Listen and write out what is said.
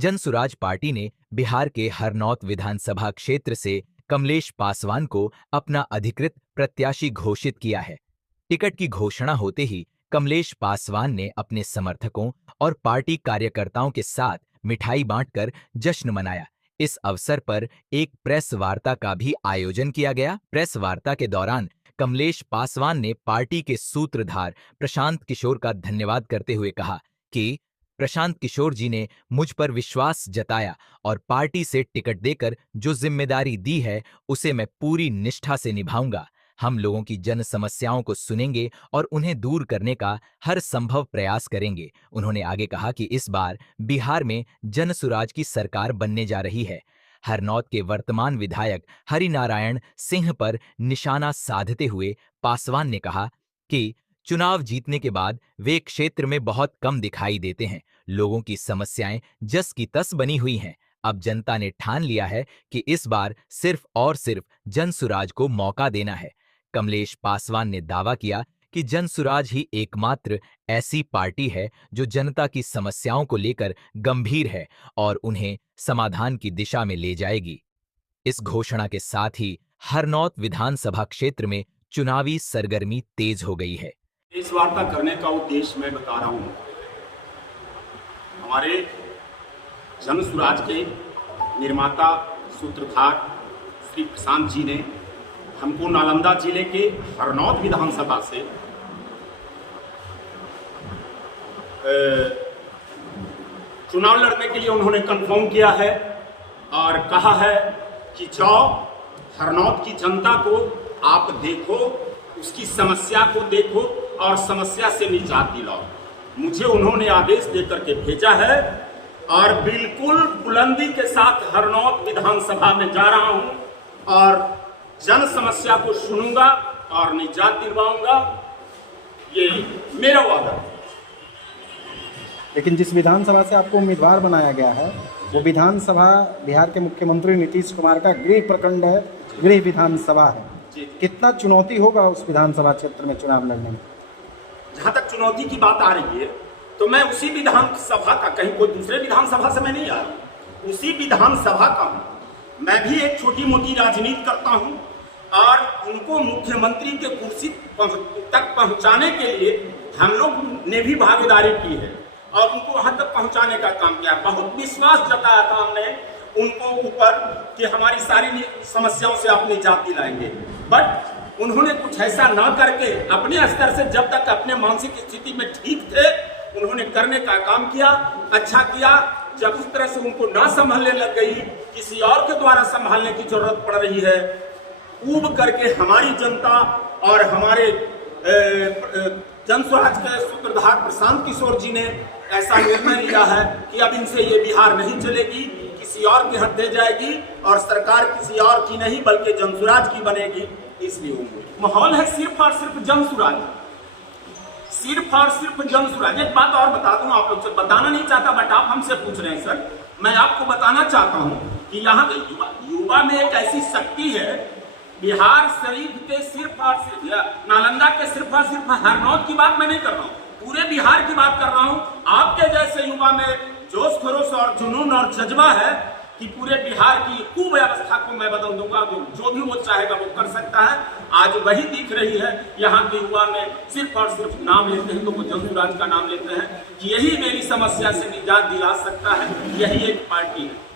Jan Suraaj party ने बिहार के हरनौत विधानसभा क्षेत्र से कमलेश पासवान को अपना अधिकृत प्रत्याशी घोषित किया है। टिकट की घोषणा होते ही कमलेश पासवान ने अपने समर्थकों और पार्टी कार्यकर्ताओं के साथ मिठाई बांटकर जश्न मनाया। इस अवसर पर एक प्रेस वार्ता का भी आयोजन किया गया। प्रेस वार्ता के दौरान कमलेश पासवान ने पार्टी के सूत्रधार प्रशांत किशोर का धन्यवाद करते हुए कहा कि प्रशांत किशोर जी ने मुझ पर विश्वास जताया और पार्टी से टिकट देकर जो जिम्मेदारी दी है उसे मैं पूरी निष्ठा से निभाऊंगा। हम लोगों की जन समस्याओं को सुनेंगे और उन्हें दूर करने का हर संभव प्रयास करेंगे। उन्होंने आगे कहा कि इस बार बिहार में जनसुराज की सरकार बनने जा रही है। हरनौत के वर्तमान विधायक हरिनारायण सिंह पर निशाना साधते हुए पासवान ने कहा कि चुनाव जीतने के बाद वे क्षेत्र में बहुत कम दिखाई देते हैं। लोगों की समस्याएं जस की तस बनी हुई हैं। अब जनता ने ठान लिया है कि इस बार सिर्फ और सिर्फ जनसुराज को मौका देना है। कमलेश पासवान ने दावा किया कि जनसुराज ही एकमात्र ऐसी पार्टी है जो जनता की समस्याओं को लेकर गंभीर है और उन्हें समाधान की दिशा में ले जाएगी। इस घोषणा के साथ ही हरनौत विधानसभा क्षेत्र में चुनावी सरगर्मी तेज हो गई है। इस वार्ता करने का उद्देश्य मैं बता रहा हूं। हमारे जनसुराज के निर्माता सूत्रधार श्री प्रशांत जी ने हमको नालंदा जिले के हरनौत विधानसभा से चुनाव लड़ने के लिए उन्होंने कंफर्म किया है और कहा है कि जाओ हरनौत की जनता को आप देखो, उसकी समस्या को देखो और समस्या से निजात दिलाओ। मुझे उन्होंने आदेश देकर के भेजा है और बिल्कुल बुलंदी के साथ हरनौत विधानसभा में जा रहा हूं और जन समस्या को सुनूंगा और निजात दिलवाऊंगा। ये मेरा वादा है। लेकिन जिस विधानसभा से आपको उम्मीदवार बनाया गया है वो विधानसभा बिहार के मुख्यमंत्री नीतीश कुमार का गृह प्रखंड है, गृह विधानसभा है। कितना चुनौती होगा उस विधानसभा क्षेत्र में चुनाव लड़ने में? जहां तक चुनौती की बात आ रही है तो मैं उसी विधानसभा का, कहीं कोई दूसरे विधानसभा से मैं नहीं आ रहा, उसी विधानसभा का हूं। मैं भी एक छोटी मोटी राजनीति करता हूं और उनको मुख्यमंत्री के कुर्सी तक पहुंचाने के लिए हम लोग ने भी भागीदारी की है और उनको वहां तक पहुंचाने का काम किया। बहुत विश्वास जताया था हमने उनको ऊपर कि हमारी सारी समस्याओं से आप निजात दिलाएंगे, बट उन्होंने कुछ ऐसा ना करके अपने स्तर से जब तक अपने मानसिक स्थिति में ठीक थे उन्होंने करने का काम किया, अच्छा किया। जब उस तरह से उनको ना संभालने लग गई, किसी और के द्वारा संभालने की जरूरत पड़ रही है, ऊब करके हमारी जनता और हमारे जनसुराज के सूत्रधार प्रशांत किशोर जी ने ऐसा निर्णय लिया है कि अब इनसे ये बिहार नहीं चलेगी, किसी और के हाथ दे जाएगी और सरकार किसी और की नहीं बल्कि जनसुराज की बनेगी। इसलिए माहौल है सिर्फ और सिर्फ जनसुराज, सिर्फ और सिर्फ जनसुराज। एक बात और बता दूं, आप लोग से बताना नहीं चाहता बट आप हमसे पूछ रहे हैं सर, मैं आपको बताना चाहता हूं कि यहाँ के युवा में एक ऐसी शक्ति है। बिहार शरीफ के सिर्फ और सिर्फ नालंदा के सिर्फ और सिर्फ हरनौत की बात मैं नहीं कर रहा हूँ, पूरे बिहार की बात कर रहा हूँ। आपके जैसे युवा में जोश खरोश और जुनून और जज्बा है कि पूरे बिहार की कुव्यवस्था को मैं बदल दूंगा। जो भी वो चाहेगा वो कर सकता है। आज वही दिख रही है। यहाँ के युवा में सिर्फ और सिर्फ नाम लेते हैं तो वो जनसुराज का नाम लेते हैं कि यही मेरी समस्या से निजात दिला सकता है, यही एक पार्टी है।